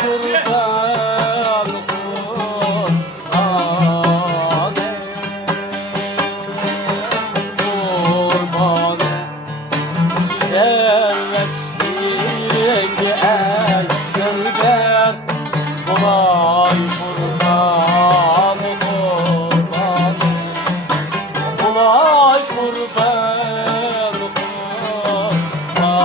kurban kurbane kurbane güzel veslingi el gölger kolay kurban kurban kolay kurban kurban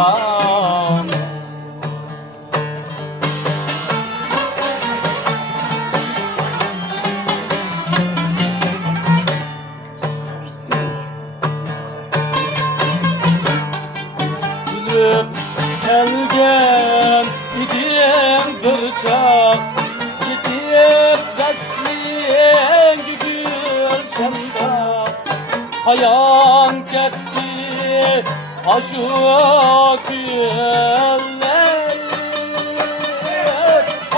gülüp gelgen idim bıçak gidip besleyen gülşende hayan gitti aşu güller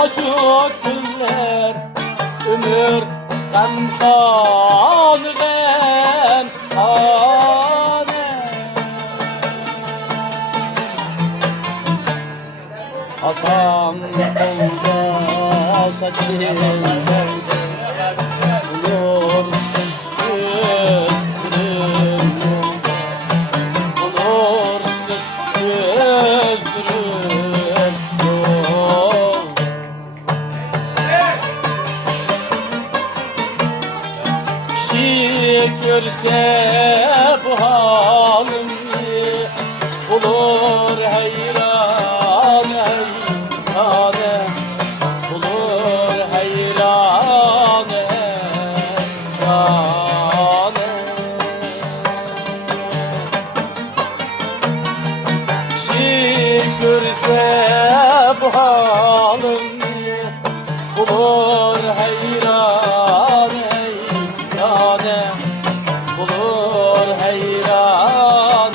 aşu güller ömür kankanı ben Hasan olda saçında bulursuz gözlüm bulursuz gözlüm yol kişi görse bu halimi olur hayran bulur hayran kişi görse bu halimi bulur hayran bulur hayran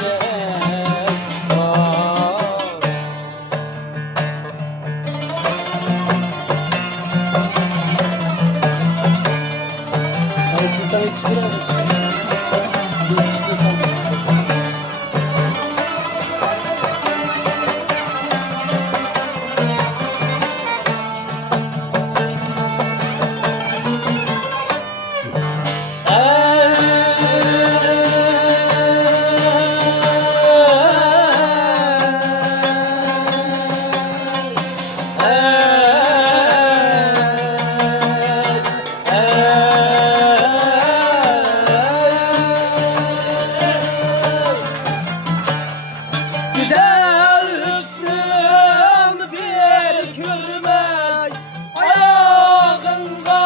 Güzel hüsnün bir kürmek ayağında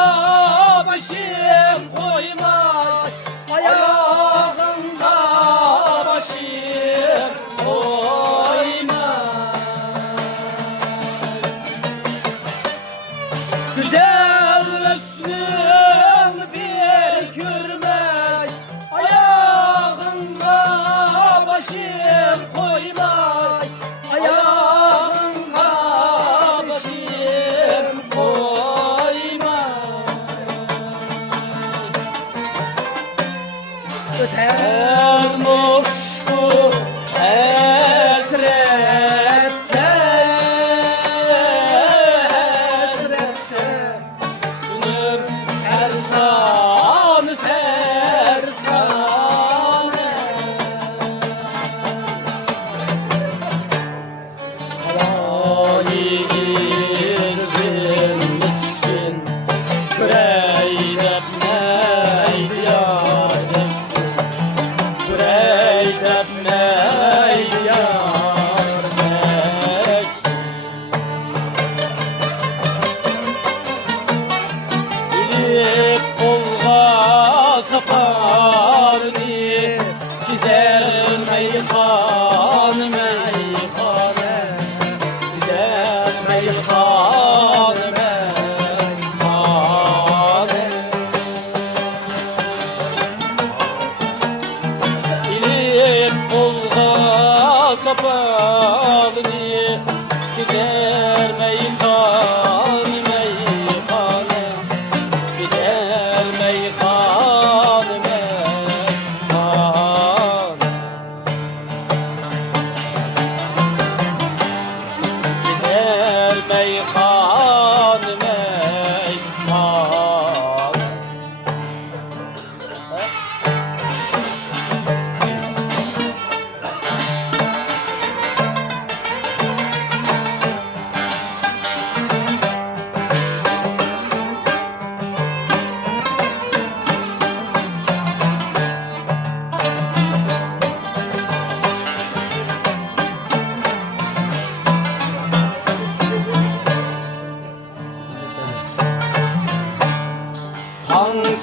başım koymak ayağında başım koymak Güzel hüsnün bir kürmek ayağında başım koymak ayağında başım koymak Ermiş bu Esrette gülüm sersan Ayiğizdir miskin küreydep meyyadesin küreydep meyyadesin İlip kolga saparni güzel meyhan meyhane güzel meyhan meyhane İlip kolga saparni güzel meyhan meyhane güzel meyhan meyhane güzel meyhane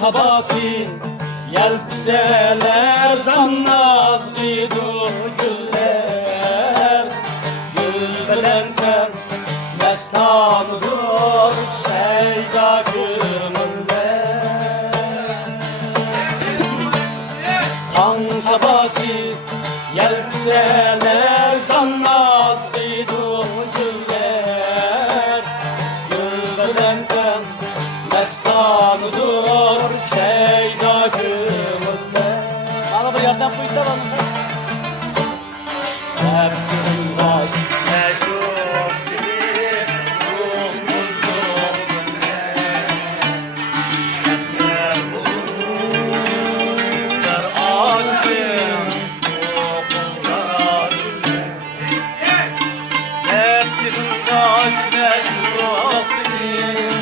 sabasi yelpiseler zannaz gıydu güller Gül bilenden destanıdır şeyda gümüller Kan sabasi yelpiseler zannaz gıydu güller Gül bilenden destanıdır şeyda gümüller Bana bir yerden bu işte bana Hepsinin baş meşhur silir Yolumuzdur Hepler bulurlar aşkın Okullar Hepsinin baş meşhur silir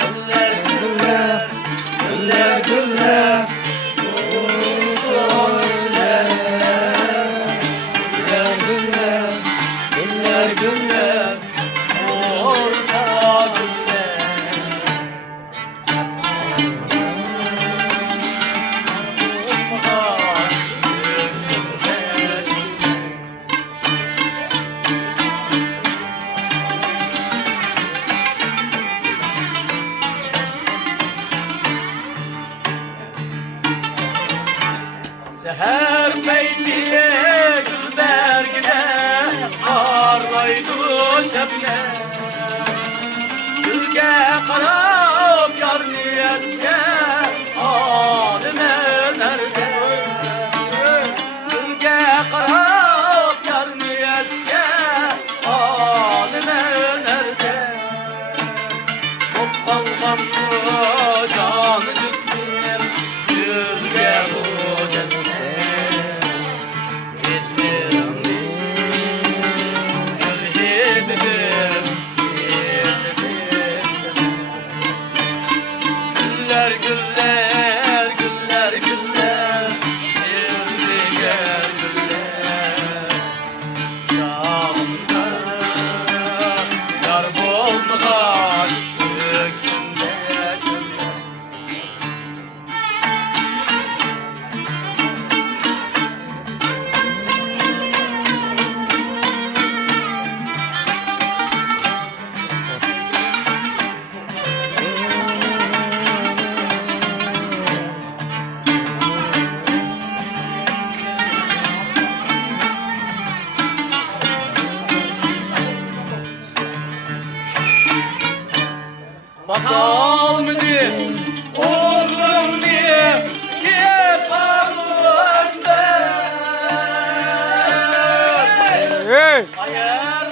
Güller, güller, güller, güller, orta güller Seher meytiye gül bergine Arlaydı şebnem Gülge karab yar niyeske Alime nerede Gülge karab yar niyeske Alime nerede Kopkalgan bu canı cismim Gülge bu cesim Güller, güller, güller, güller Sevdiler güller Çağımda yar bulmadan Göksümde güller Masal müdür, oğlum diye yaparım ben. Ayar